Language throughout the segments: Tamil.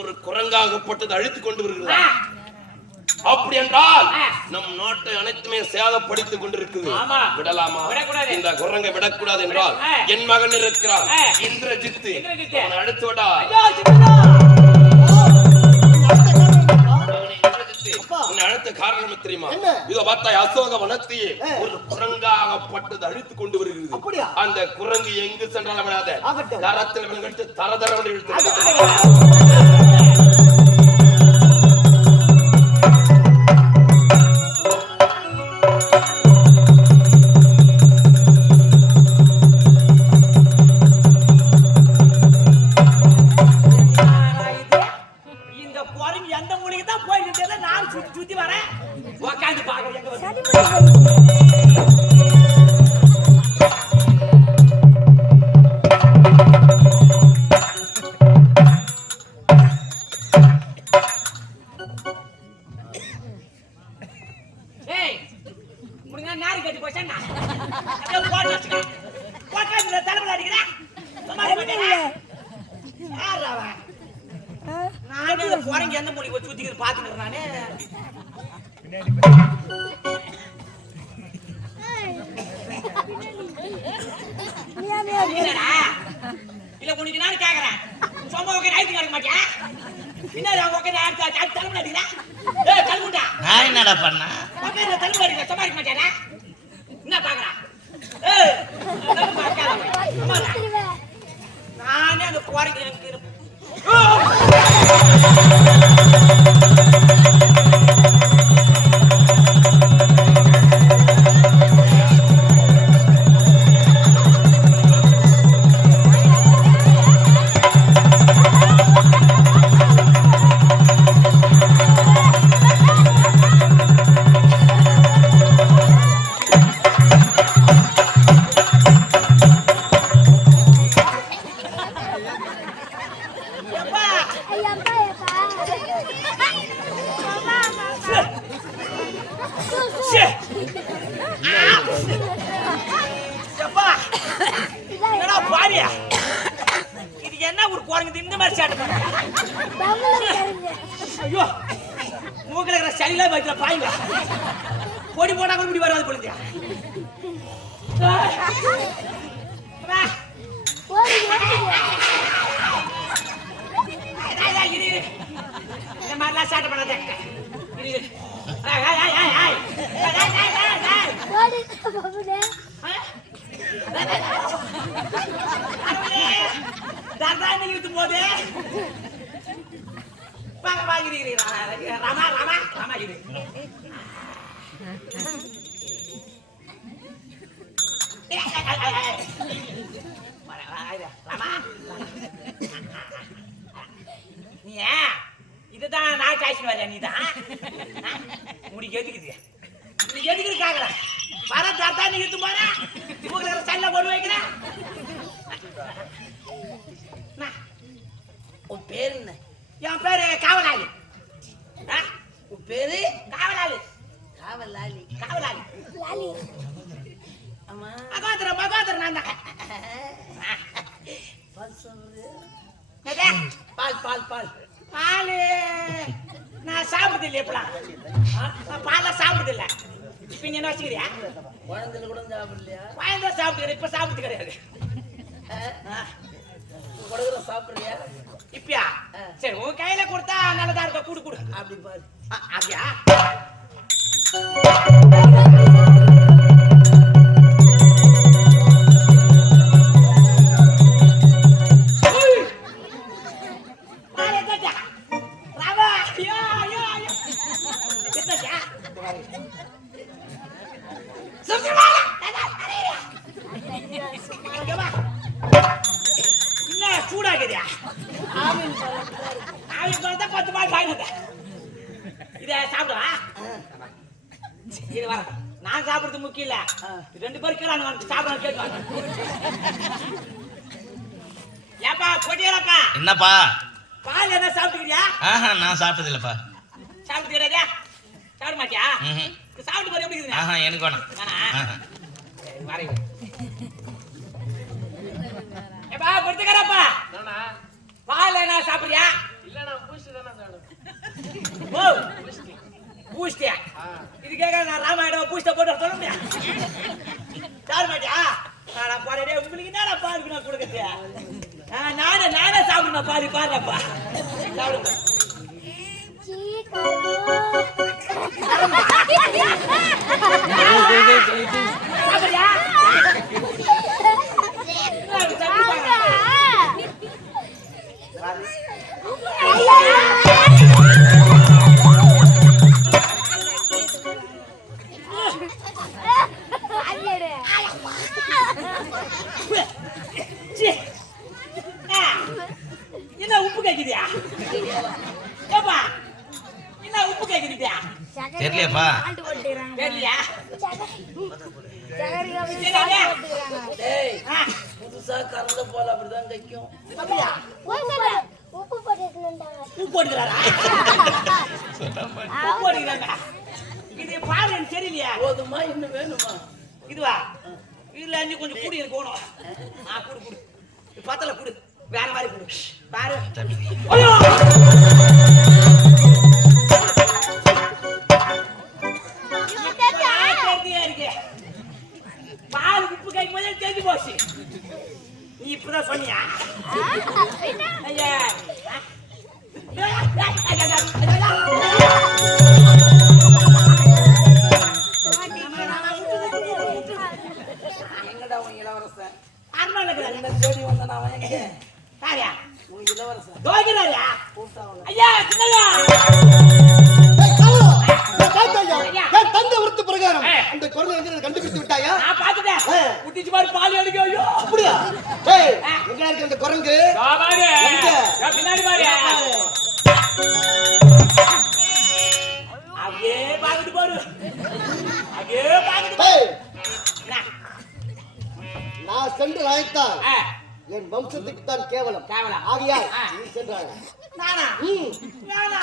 ஒரு குரங்காகப்பட்டது அழித்துக் கொண்டு வருகிறது. அப்படி என்றால் நம் நாட்டை அனைத்துமே சேதப்படுத்திக் கொண்டிருக்குது. விடலாமா? இந்த குரங்கை விடக்கூடாது என்றால் என் மகன் இருக்கிறான் இந்திரஜித்து, அடுத்து விடா. அழைத்த காரணம் தெரியுமா? இத பார்த்தா அசோக வனத்தையே ஒரு குரங்காகப்பட்டது அழித்துக் கொண்டு வருகிறது. அந்த குரங்கு எங்கு சென்றாலும் விடாத கரத்தில் விழுந்து தரதரவன் இழுத்து இதுதான் நான் காய்ச்சி வரையா? நீதான் முடிக்கு எதுக்குது? நீ எதுக்குது காக்கல வர தரத்தா நீ எடுத்து போற உங்களுக்கு சல்ல போட்டு வைக்கிறேன். உன் பேரு என்ன? என் பேரு காவலாளி. உன் பேரு காவலாளி? காவலாளி காவலாளி லாலி. ஆமா மகோதர மகோதர நான் தான். பால் பால் பால் பால் நான் சாப்பிடுறது இல்லை. எப்பலாம் பாலை சாப்பிடுறது இல்லை. இப்ப நீ என்ன வச்சுக்கிறியா? குழந்தைல கூட சாப்பிடலையா? குழந்தை சாப்பிடுறேன், இப்ப சாப்பிடுறது கிடையாது. கொடுக்குற சாப்பிடுறியா இப்பயா? சரி உன் கையில கொடுத்தா நல்லதா இருக்க. கூடு கூடு அப்படி பாரு. அப்படியா? நான் சாப்பிடுறது முக்கியம் இல்ல. ரெண்டு பேரும் கேட்கறாங்க சாப்பிட கேட்கறாங்க. ஏப்பா கொடியறப்பா என்னப்பா பால் என்ன சாப்பிட்டுக்கிறியா? நான் சாப்பிட்டது இல்லப்பா. சாப்பிட்டு கிடையாதா? சாப்பிட மாட்டியா? சாப்பிட்டு பாரு எப்படி இருக்குது. எனக்கு வேணாம். வரேன். ஏப்பா பொறுத்துக்கறப்பா பால் என்ன சாப்பிடுறியா? இல்ல நான் பூஸ்டியா இதுக்காக நான் ராமாயணம் பூஸ்ட போட்டு சொல்ல முடியாது. சார் மாட்டியா நான் பாடே உங்களுக்கு என்ன பாருக்கு நான் கொடுக்கறது. நானே சாப்பிடணும் பாரு பாருப்பா சாப்பிடுங்க. என்ன உப்பு கேக்குதியா? ஏப்பா என்ன உப்பு கேக்குதியா? தெரியலையாப்பா? தெரியலையா? புதுசா கறந்த போல அப்படிதான் தைக்கும். அப்படியா? உப்பு போட்டுக்கிறாரா? உப்பு போட்டுக்கிறாங்க. இது பாரு எனக்கு தெரியலையா? போதுமா இன்னும் வேணுமா? இதுவா இதுல இன்னும் கொஞ்சம் கூடி இருக்கணும். குடு குடு பத்தல குடு வேற மாதிரி குடு பாரு. ஐயோ பால் உப்பு கைக்கும் போதே தெரிஞ்சு போச்சு. நீ இப்பதான் சொன்னியா? ஐயா எங்கடா உன் இளவரசன்? அரண்மனை தேடி வந்தான் அவன். எங்க யாரியா உன் இளவரசன்? தோகிறாரியா? ஐயா சின்னயா தந்தை உறுத்து பிரகாரம் அந்த குரலை வந்து கண்டுபிடித்து விட்டாயா? நான் பாத்துட்டேன். குட்டிச்சு மாதிரி பால் அடிக்க. ஐயோ அப்படியா? எங்க இருக்கு அந்த குரங்கு? பின்னாடி பாரு. அப்படியே பாத்துட்டு போரு. அப்படியே பாத்துட்டு நான் சென்று அழைத்தால் என் வம்சத்துக்கு தான் கேவலம். ஆகையால் நீ சென்றாய். நானா? நானா?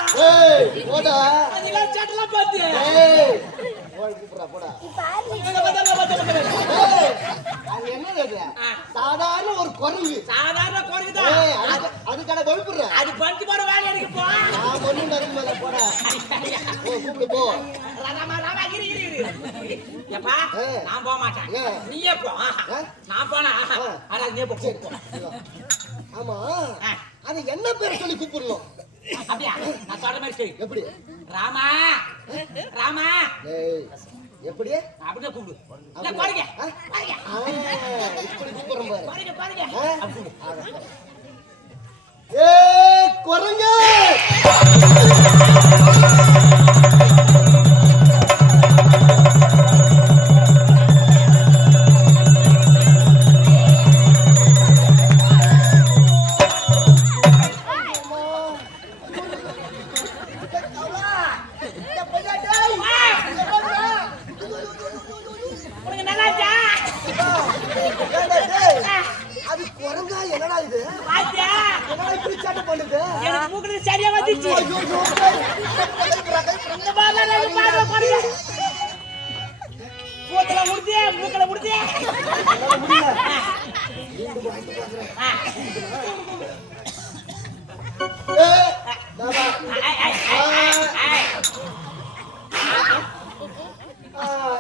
போடா. அதெல்லாம் சட்டலாம் பாத்து. கூப்பிடா போடா. அது என்னது? சாதாரண ஒரு குரங்கு. சாதாரண குரங்கு தான். அதுக்கான வழுப்புற. அது பஞ்சு போற வேலை இருக்கு போ. நான் ஒண்ணும் நரம்பல போடா. கூப்பிடு போ. ராமா ராமா இரு இரு இரு. ஏப்பா நான் போக மாட்டேன். நீயே போ. நான் போனா அட நீயே போ. ஆமா அது என்ன பேர் சொல்லி கூப்பிடணும்? அப்படியா? நான் சொல்ற மாதிரி சொல்லு. எப்படி? ராமா ராமா. எப்படி? அப்படியே கூப்பிடு. இல்ல பாருங்க பாருங்க. இப்படி கூப்பிடுறோம் பாரு. பாருங்க பாருங்க. குரங்கு சரியா வந்துச்சு. மூக்கல முடிச்சு மூக்கல முடிச்சு.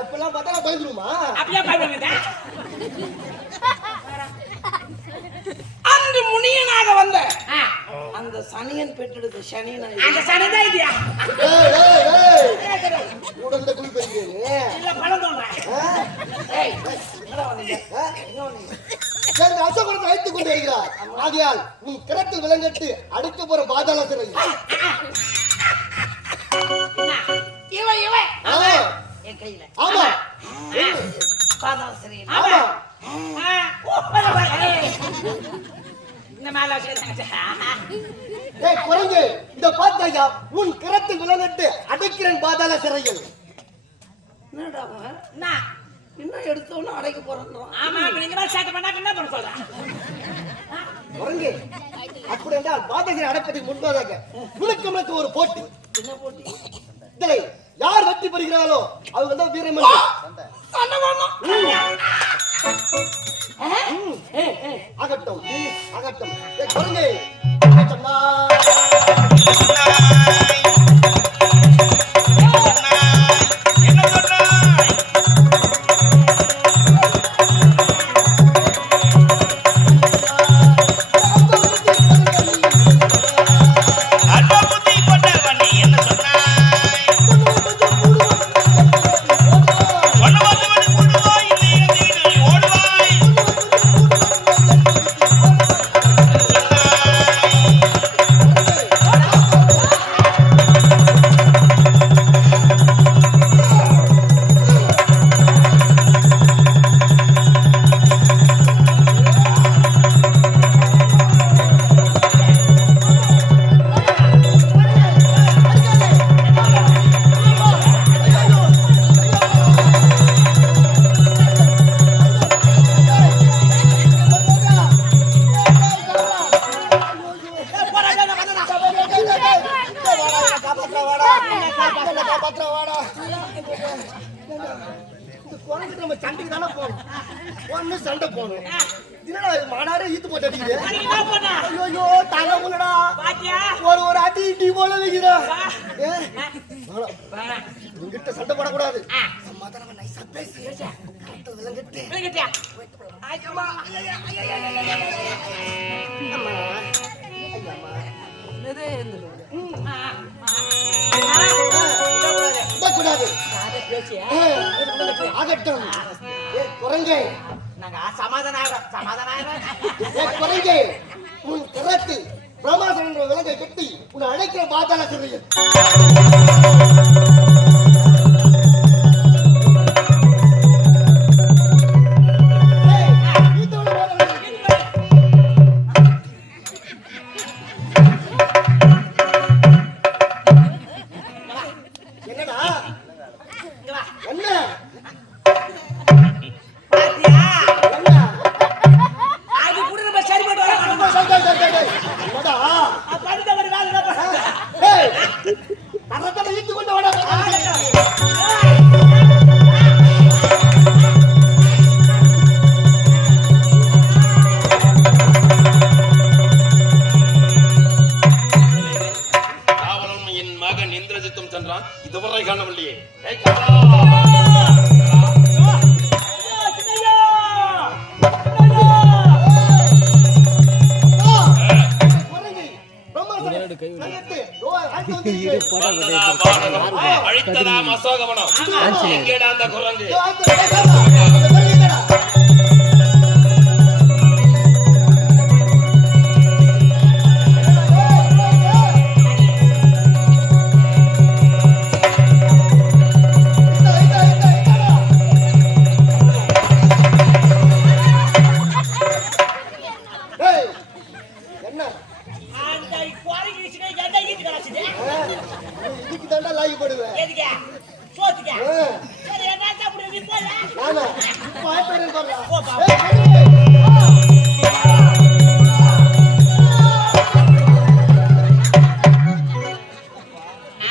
இப்பெல்லாம் பார்த்தா பயந்துருமா? அப்படியே பயந்துருங்க. அன்று முனியனாக வந்த அந்த சனியன் பெற்றெடுத்த சனியன். அந்த சனியன் தான் இதுயா? உடல்ல குளி போயிருக்கீங்க. இல்ல பழம் தோன்றேன். எங்கடா வந்தீங்க? எங்க வந்தீங்க? சரி அசோகனை வைத்துக் கொண்டு வருகிறார். ஆகையால் உன் கிரத்தில் விலங்கட்டு அடுக்க போற பாதாள சிறை. இவன் இவன் என் கையில. ஆமா பாதாள சிறை. ஆமா குரங்கு இந்த பாத்தாயா உன் கிரத்தில் விலங்கட்டு அடைக்கிறேன் பாதாள சிறையில். என்ன எடுத்தோன்னு அடைக்க போறோம். ஆமா நீங்க சேட்டை பண்ணா என்ன பண்ண சொல்றேன்? குரங்கு அப்படி என்றால் பாதகரை அடைப்பதற்கு முன்பதாக உனக்கு ஒரு போட்டி. என்ன போட்டி? இதில் யார் வெற்றி பெறுகிறாளோ அவங்க தான் வீரமணி. ஆகட்டும் ஆகட்டும். குரங்கு ஒண்ணு சண்டை போகணும். என்னடா இது மானாரே ஈத்து போட்டு அடிக்குது? அதுக்கு என்ன பண்ண ஐயோ தலை முள்ளடா. பாத்தியா ஒரு அடி இடி போல வைக்கிறா. உங்ககிட்ட சண்டை போடக்கூடாது. சமாதானமா நைஸா பேசி கரெக்டா விளங்கிட்டு. விளங்கிட்டியா ஆய்க்கமா கூடாது. ஆகட்டும். குரங்கே நாங்க சமாதானம் குரங்கே உன் கரத்து பிரமாசம் என்ற விலங்கை கட்டி உன்னை அழைக்கிற பாத்தால சிறையில். என்னடா என்ன அது கூட நம்ம சரி பண்ணி என்னடா படுத்த ஒரு வேலை என்ன பண்ண தரத்தனை ஈத்து கொண்டு வாடா. காவலன் என் மகன் இந்திரஜித்தும் சென்றான், இதுவரை காணவில்லையே. அழித்ததாம் அசோகவனம். எங்கேடா அந்த குரங்கு? என்ன அந்த குரங்கு விஷயம் என்ன ஈட்டு கலாச்சுது இதுக்கு தாண்டா லாகி போடுவேன். எதுக்கு சோத்துக்க சரி என்ன சாப்பிடு நீ போல நானா பாய்பறேன் பாறா. போப்பா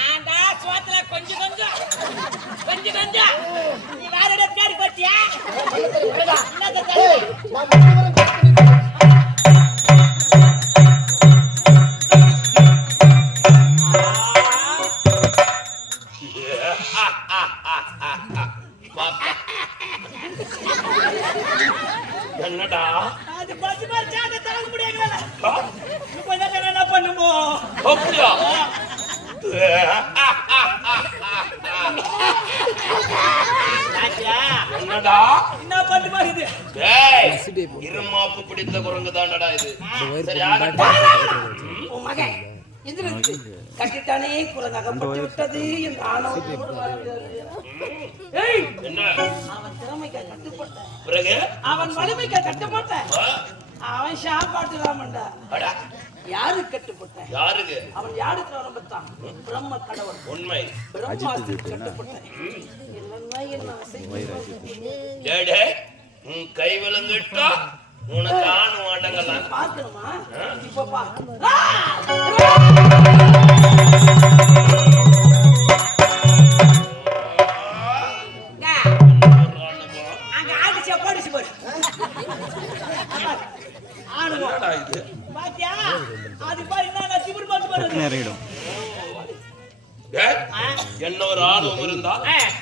ஆண்டா சோத்துல கொஞ்சம் நீ வேற இட தேடி போட்டியா என்னத தரேன் என்னடா அது பச்சை மரச்சா அத தாங்க முடியல இப்போ என்ன பண்ணுமோ அப்படியா? என்னடா என்ன பண்ணுமா இது டேய், இருமாப்பு பிடித்த குரங்கு தானடா இது. சரி, உன் மகன் எந்திரத்து கட்டிட்டானே குரங்காகப்பட்டு விட்டது என் ஆணவம். ஏய் என்ன அவன் திறமைக்கு கட்டுப்பட்ட பிறகு? அவன் வலிமைக்கு கட்டுப்பட்ட ஆ? அவன் சாப்பாட்டுறாமண்டா அடா, யாரு கட்டுப்பட்ட யாருக்கு? அவன் யாருக்கு ஆரம்பித்தான் பிரம்ம கடவுள் உண்மை. பிரம்மாவுக்கு கட்டுப்பட்ட என்னன்னா என்ன டேய், டேய், உன் கை விலங்கிட்டா உனக்கு ஆணு அடங்கலாம். பார்க்கணுமா இப்ப பா அங்க ஆடிச்சா போடிச்சு போடு ஆடுவோம் என்னடா இது? பாத்தியா அது பாரு என்ன திமிரு பாத்து பாரு டேய், என்ன ஒரு ஆணவம் இருந்தா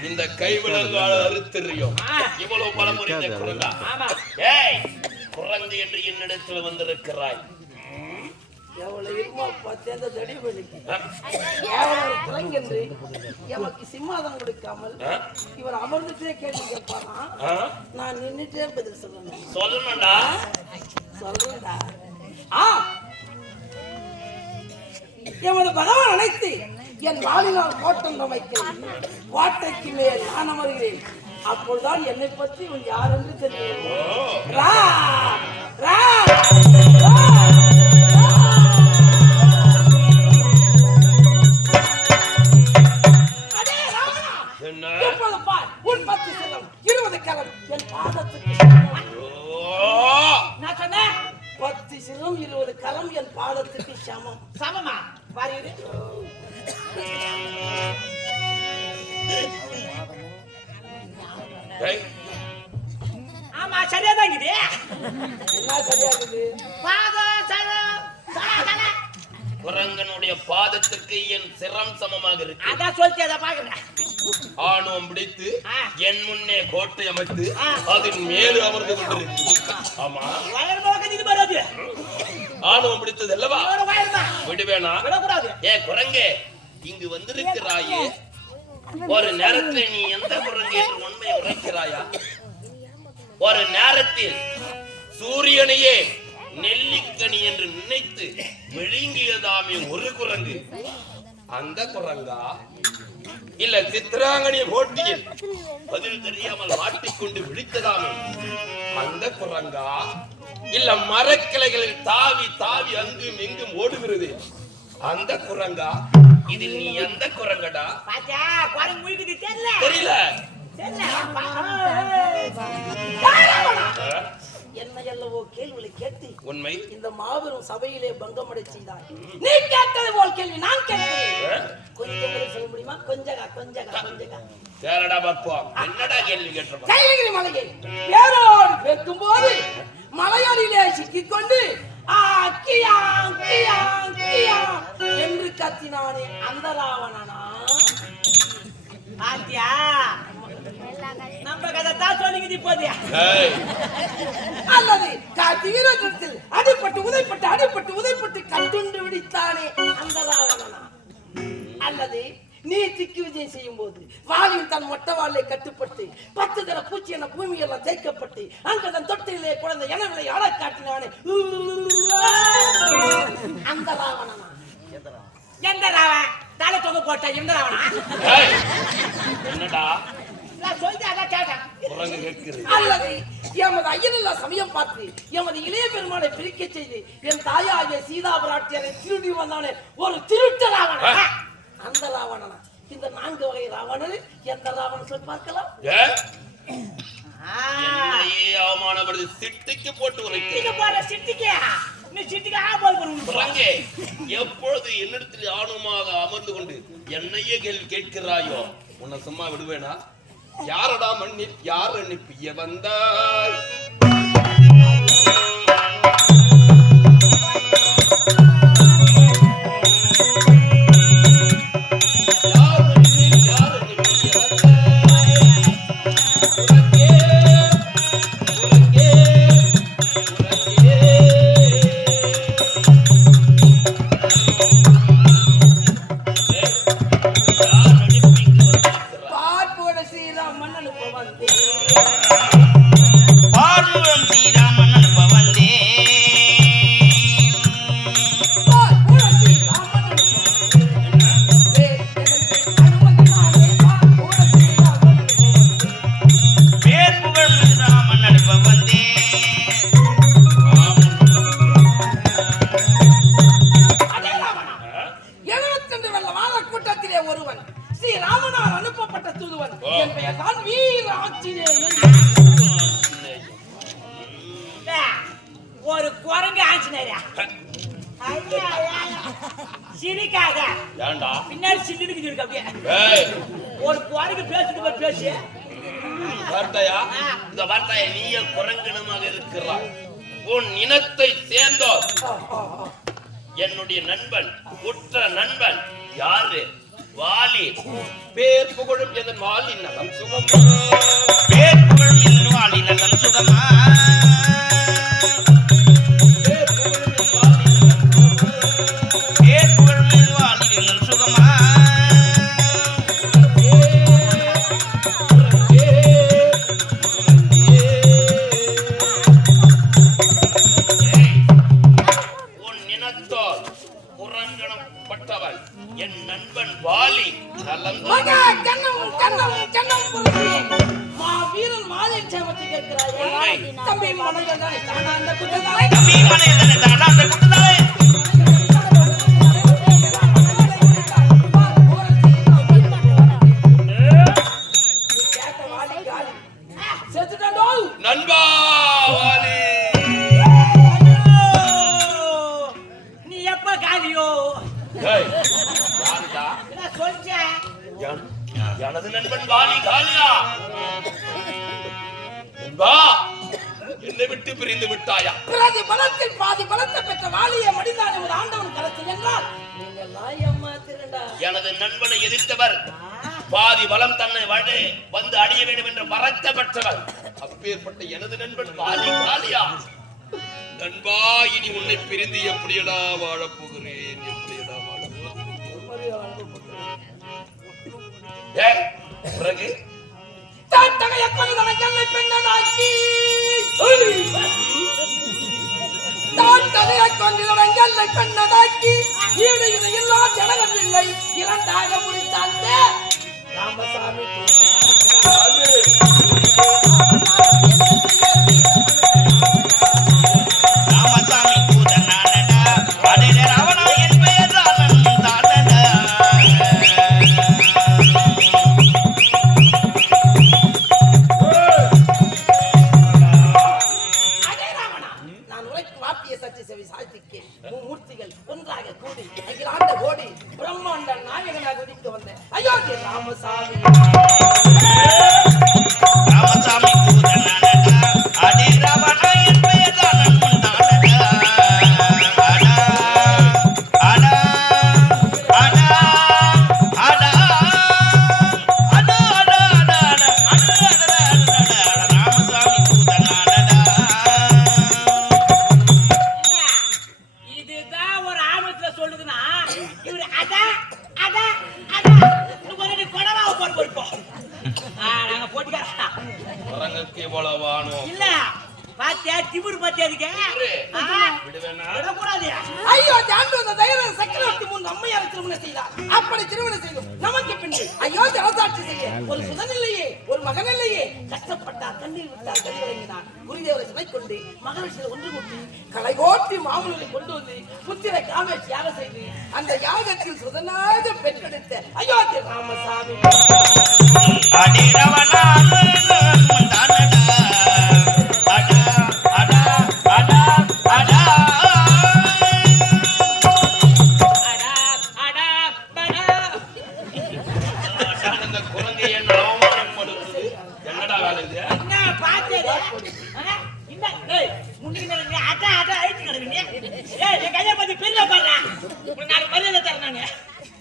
இந்த கை விலங்கால அறுத்தறியும். இவ்வளவு பலம் புரிந்த குரங்கா? ஏய், குரங்கு என்று என்னிடத்தில் வந்திருக்கிறாய். எவ்வளவு இருமா பார்த்தே அந்த தடி வலிக்கு எவ்வளவு குரங்கென்று எமக்கு சிம்மாதம் கொடுக்காமல் இவர் அமர்ந்துட்டே கேள்வி கேட்பானா நான் நின்னுட்டே பதில் சொல்லணும் சொல்லணும்டா. சொல்றேன்டா எமது பகவான் அழைத்து என் வாளினால் கோட்டம் அமைக்கிறேன் கோட்டைக்கு மேல் நான் அமர்கிறேன் அப்பொழுதுதான் என்னை பற்றி இவன் யார் என்று தெரியும் ரா ரா உன் 10 சிரம் 20 கலம் என் பாதத்துக்கு நான் சொன்னேன் 10 சிரம் 20 கலம் என் பாதத்துக்கு சமம் சமமா பாரு ஆமா சரியாதான் இருக்குது. என்ன சரியா இருக்குது? பாதம் சரம் சரம். குரங்கனுடைய பாதத்திற்கு என் சிரம் சமமாக இருக்கு. அதான் சொல்லிட்டு அதை பாக்குறேன். ஆணவம் பிடித்து என் முன்னே கோட்டை அமைத்து அதன் மேலே அமர்ந்து கொண்டிருக்கு. ஆமா, வயர் போக இது வராது. ஆணவம் பிடித்தது அல்லவா? ஒரு வயர் தான் விடுவேனா? விடக்கூடாது. ஏ குரங்கே, இங்கு வந்திருக்கிறாயே, ஒரு நேரத்தில் நீ எந்த குரங்கு என்று உண்மையை உரைக்கிறாயா? ஒரு நேரத்தில் சூரியனையே நெல்லிக்கனி என்று நினைத்து விழுங்கியதாமே ஒரு குரங்கு. அந்த குரங்கா இல்ல சித்திராங்கனிய போட்டியில் பதில் தெரியாமல் மாட்டிக்கொண்டு விழித்ததாமே அந்த குரங்கா? இல்ல மரக்கிளைகளில் தாவி தாவி அங்கும் எங்கும் ஓடுகிறது அந்த குரங்கா? இதில் நீ எந்த குரங்கடா? பாத்தா குரங்கு முழிக்குது தெரியல. தெரியல. என்ன எல்லவோ கேள்விகளை கேட்டு உண்மை இந்த மாபெரும் சபையிலே பங்கமடை செய்தாய். நீ கேட்டது போல் கேள்வி நான் கேட்கிறேன். கொஞ்சம் சொல்ல முடியுமா? கொஞ்சம் கேரடா பாப்போம். என்னடா கேள்வி கேட்டிருப்பான்? கைலகிரி மலையை பேரோடு பேர்க்கும் போது மலையாளிலே சிக்கிக்கொண்டு கியா கியா கியா என்று கத்தினானே அந்த ராவணனா? ஆத்தியா நம்ம கதை தான் சொல்லிக்கிது இப்போதையா? அல்லது கார்த்திகத்தில் அடிப்பட்டு உதைப்பட்டு கட்டுண்டு விடித்தானே அந்த ராவணனா? அல்லது நீ திக்கு விஜயம் செய்யும் போது வாலில் தன் மொட்டை வாழை கட்டுப்பட்டு 10 தர பூச்சி என பூமியெல்லாம் தேய்க்கப்பட்டு அங்க தன் தொட்டிலே குழந்தை எனவே அட காட்டினானே அந்த ராவணனா? எந்த ராவன் தலை தொங்க போட்ட எந்த ராவணா? என்னடா சொல்லிட்டு அதான் கேட்டேன். அல்லது எமது ஐயனில்லா சமயம் பார்த்து எமது இளைய பெருமானை பிரிக்க செய்து என் தாயாகிய சீதா பிராட்டியரை திருடி வந்தானே ஒரு திருட்டு ராவணன் அந்த ராவணனா? இந்த 4 வகை ராவணன் எந்த ராவணன் சொல்லி பார்க்கலாம்? அவமானப்படுத்தி சிட்டிக்கு போட்டு எப்பொழுது என்னிடத்தில் ஆணுமாக அமர்ந்து கொண்டு என்னையே கேள்வி கேட்கிறாயோ உன்னை சும்மா விடுவேனா? யாரடா மண்ணில் யார் அனுப்பிய வந்தாய்? ஒரு குரங்கு ஆஞ்சநேயரா? சிரிக்காத. பின்னாடி சிரிக்கு இருக்கு அப்படியே. ஒரு குரங்கு பேசிட்டு பேசி வார்த்தையா? இந்த வார்த்தையை நீயே குரங்கணமாக இருக்கிறாய். உன் இனத்தை சேர்ந்தோர் என்னுடைய நண்பன், உற்ற நண்பன் யாரு? வாலி. பேர் புகழும் எதன் வாலி நலம் சுகமா? பேர் புகழும் என் வாலி நலம் சுகமா? என் நண்பன் வாலி வீரன் வாலி சேமத்தை கேட்கிறாய். தம்பி மனைவன் நண்பா வாலி, நீ எப்ப காலியோ? எனது நண்பன் வாலி காலியா? நண்பா, விட்டு பிரிந்து விட்டாயா? பிறகு பலத்தில் பாதி பலத்தை பெற்ற வாலியை மடிந்தான் ஒரு ஆண்டவன் கலத்தில் என்றால் நீங்க ஏமாத்திரண்டா. எனது நண்பனை எதிர்த்தவர் பாதி பலம் தன்னை வந்து அடைய வேண்டும் என்று வரத்த பெற்றவர். அப்பேற்பட்ட எனது நண்பன் வாலியா நண்பா, இனி உன்னை பிரிந்து எப்படியடா வாழப் போகிறேன், எப்படியடா வாழப் போகிறேன். பிறகு தாத்தகைய கொல்லுதனை கல்லை பெண்ணதாக்கி தாத்தகைய கொல்லுதனை கல்லை பெண்ணதாக்கி ஈடு இது எல்லா ஜனகமில்லை இரண்டாக முடித்தாந்த ராமசாமி மூர்த்திகள் ஒன்றாக கூடி அகிலாண்ட கோடி பிரம்மாண்ட நாயகனாக உதித்து வந்த அயோத்தி ராமசாமி அப்படி திருமணம் செய்யும் நமக்கு பின்பு ஐயோ அரசாட்சி செய்ய ஒரு சுதனில்லையே, ஒரு மகனில்லையே, கஷ்டப்பட்டார், கண்ணீர் விட்டார், கருவழங்கினார். குருதேவரை துணை கொண்டு மகரிஷியில் ஒன்று கூட்டி கலைகோட்டி மாமூலை கொண்டு வந்து புத்திர காமேஷ் யாகம் செய்து அந்த யாகத்தில் சுதனாக பெற்றெடுத்த அயோத்தி ராமசாமி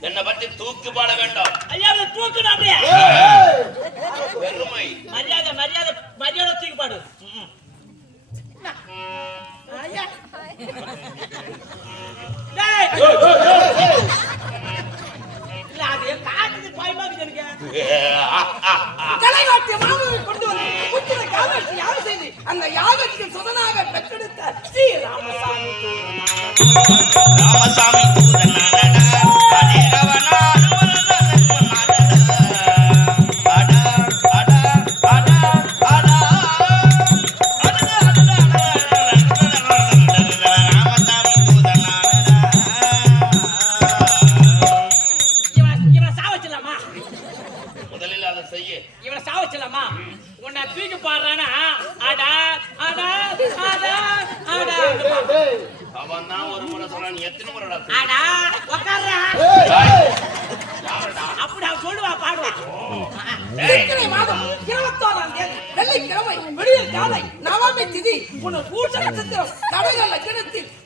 என்னை பத்தி தூக்கு பாட வேண்டாம். ஐயா தூக்கு பெருமை மரியாதை மரியாதை மரியாதை தூக்கி பாடு. கொண்டு வந்து புத்திர காமேஷ் யாகம் செய்து அந்த யாகத்தில் சுதனாக பெற்றெடுத்த ஸ்ரீ ராமசாமி ராமசாமி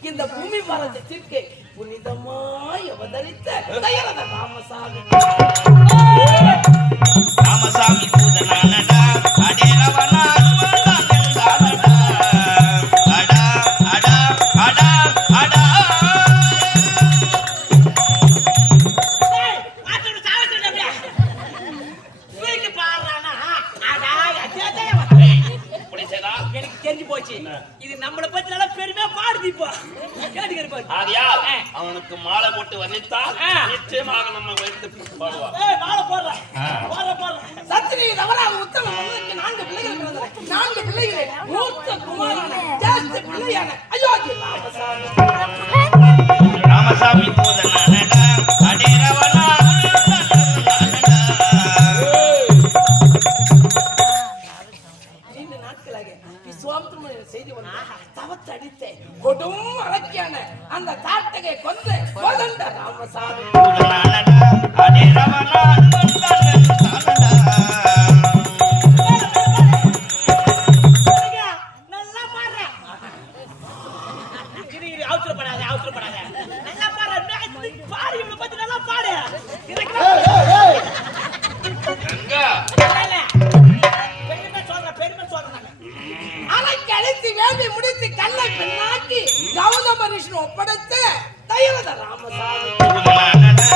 இந்த பூமி பாரதத்திற்கு புனிதமாய் அவதரித்த தயரத ராமசாமி ராமசாமி பூதனானடா அடேரவனா அனுவந்தானடா அடா அடா அடா அடா ஏய் மாட்டோட சாவச்சடா வீக்கு பாறானா அடா அச்சேதே இப்படி செய்தா எனக்கு தெரிஞ்சு போச்சு. இது நம்மள பத்தி நல்ல பெருமையா பாடுது. இப்போ கேட்டுக்கிற பாரு ஆதியா அவனுக்கு மாலை போட்டு வர்ணித்தா நிச்சயமாக நம்ம வைத்து பாடுவார். மாலை போடுற சத்திரி தவறாக உத்தம மகனுக்கு 4 பிள்ளைகள் பிறந்தன. 4 பிள்ளைகளே மூத்த குமாரன ஜாஸ்தி பிள்ளையான அயோத்தி ராமசாமி ராமசாமி பூதனானடா அடேரவனா செய்தி வந்த தவத்தடித்த கொடும் அழகியான அந்த தாட்டகை கொண்டு கோதண்ட ராமசாமி நல்லா பாடுற அவசரப்படாத நல்லா பாரு பாரு இவனை பத்தி நல்லா பாடு பெருமை சொல்றேன் அலைக்கு அழைத்து வேண்டி முடித்து கல்லை பெண்ணாக்கி கௌதம ரிஷி ஒப்படைத்து தயவத ராமசாமி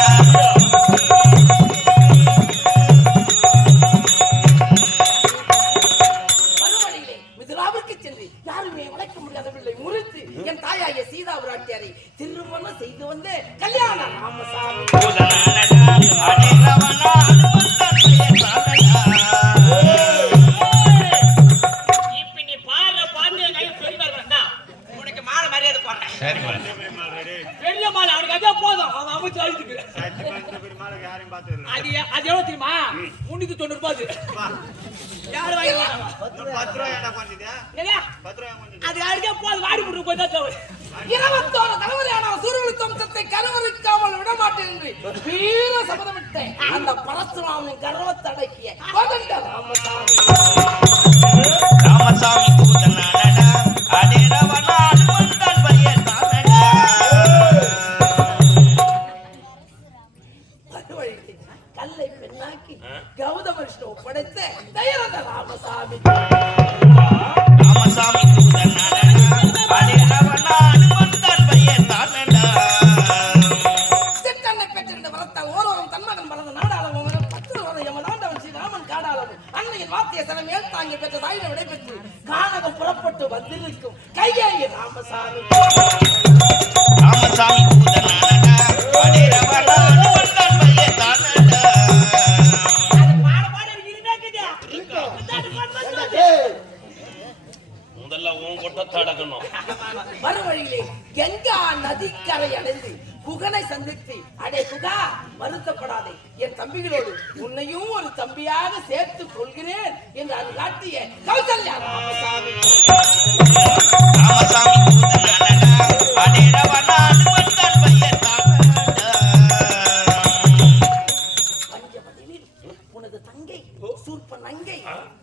மறுவழியிலே மிதிலாவிற்கு சென்று யாருமே வளைக்க முடியாதவில்லை முறித்து என் தாயாகிய சீதா பிராட்டியாரை திருமணம் செய்து வந்து கல்யாண ராமசாமி பெரிய மாலை அவனுக்கு அதே போதும் அவன் அமைச்சு அழுதுக்கு அது எவ்வளவு தெரியுமா 390 ரூபாய் யாரு வாங்கி அது யாருக்கே போதும் வாடி போட்டு போய் தான் 21 தலைமுறையான சூரியன் வம்சத்தை கருவறுக்காமல் விடமாட்டேன் என்று வீர சபதமிட்ட அந்த பரசுராமனின் கர்வத்தை அடக்கிய கோதண்ட ராமசாமி கல்லை பெண்ணாக்கி கௌதம ரிஷி ஒப்படைத்த தயரத ராமசாமி சிற்றன்னை பெற்றிருந்த வரத்தால் ஓரோரும் தன்மகன் பறந்த நாடாளவும் 10 வரை யமதாண்டவன் ஸ்ரீ ராமன் காடாளவும் அன்னையின் வார்த்தையை தலைமையில் தாங்கி பெற்ற தாயினை விடைபெற்று கானகம் புறப்பட்டு வந்திருக்கும் கையாயி ராமசாமி முதல்ல உன் கொட்டத்தை அடக்கணும். மறுவழியிலே கங்கா நதிக்கரை அடைந்து குகனை சந்தித்து அடே குகா வருத்தப்படாதே என் தம்பிகளோடு உன்னையும் ஒரு தம்பியாக சேர்த்துக் கொள்கிறேன் என்று அது காட்டிய கௌசல்யா ராமசாமி உனது தங்கை சூர்ப நங்கை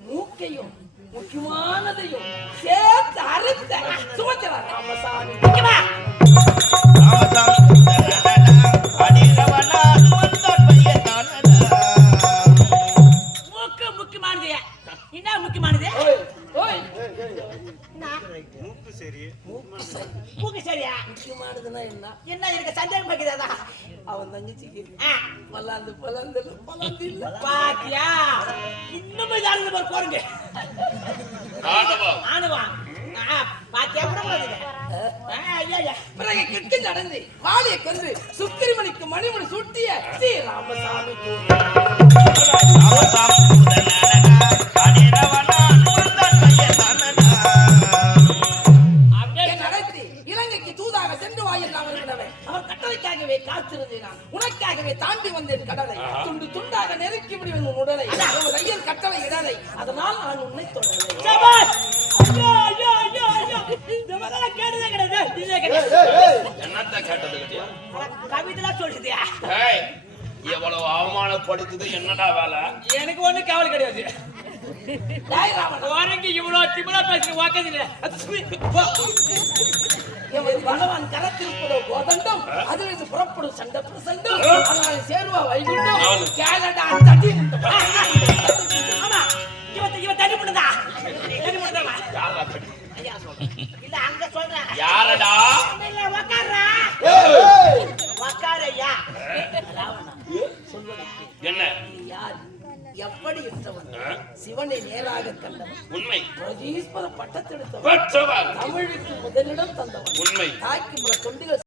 மூக்கையும் முக்கியமானதையும் சேர்த்து அறுத்த சுமத்திர ராமசாமி முக்கியமானது என்ன முக்கியமானது மூக்கு சரியா முக்கியமானதுன்னா என்ன என்ன எனக்கு சந்தேகம் வைக்கிறதா அவன் தங்கச்சிக்கு பல்லாந்து இல்ல பாத்தியா இன்னும் யாரு போறங்க ஆணுவா பாத்தியா கூட பிறகு கிட்கி நடந்து வாலியை கொன்று சுக்கிரிமணிக்கு மணிமணி சுட்டிய ஸ்ரீ ராமசாமி நடத்தி இலங்கைக்கு தூதாக சென்று வாயில் அவர்களிடவே அவர் கட்டளைக்காகவே காத்திருந்தேன் உனக்காகவே தாண்டி வந்தேன் கடலை துண்டு துண்டாக நெருக்கி விடுவேன் உன் உடலை அவர் ஐயன் கட்டளை இடலை அதனால் நான் உன்னை தொடரை என்னத்த கேட்டது கட்டியா? கவிதெல்லாம் சொல்லுதியா எவ்வளவு அவமானப்படுத்துது என்னடா வேலை? எனக்கு ஒண்ணு கவலை கிடையாது இவ்வளவு திமிரா பேசுற வாக்கதில்ல பகவான் கரத்திருப்பதோ கோதண்டம் அதிலிருந்து புறப்படும் சண்டை பிரசண்டம் அதனால சேருவா வைகுண்டம் கேலடா தட்டி ஆமா இவன் தடி பண்ணுதா இல்ல அங்க சொல்றேன் யாரடா? இல்ல உக்காரா உக்காரையா என்ன யார் எப்படி இருந்தவன் சிவனை நேராக கண்டவன் உண்மை பிரதீஸ்வர பட்டத்தெடுத்தவன் பெற்றவன் தமிழுக்கு முதலிடம் தந்தவன் உண்மை தாய்க்கு தொண்டிகள்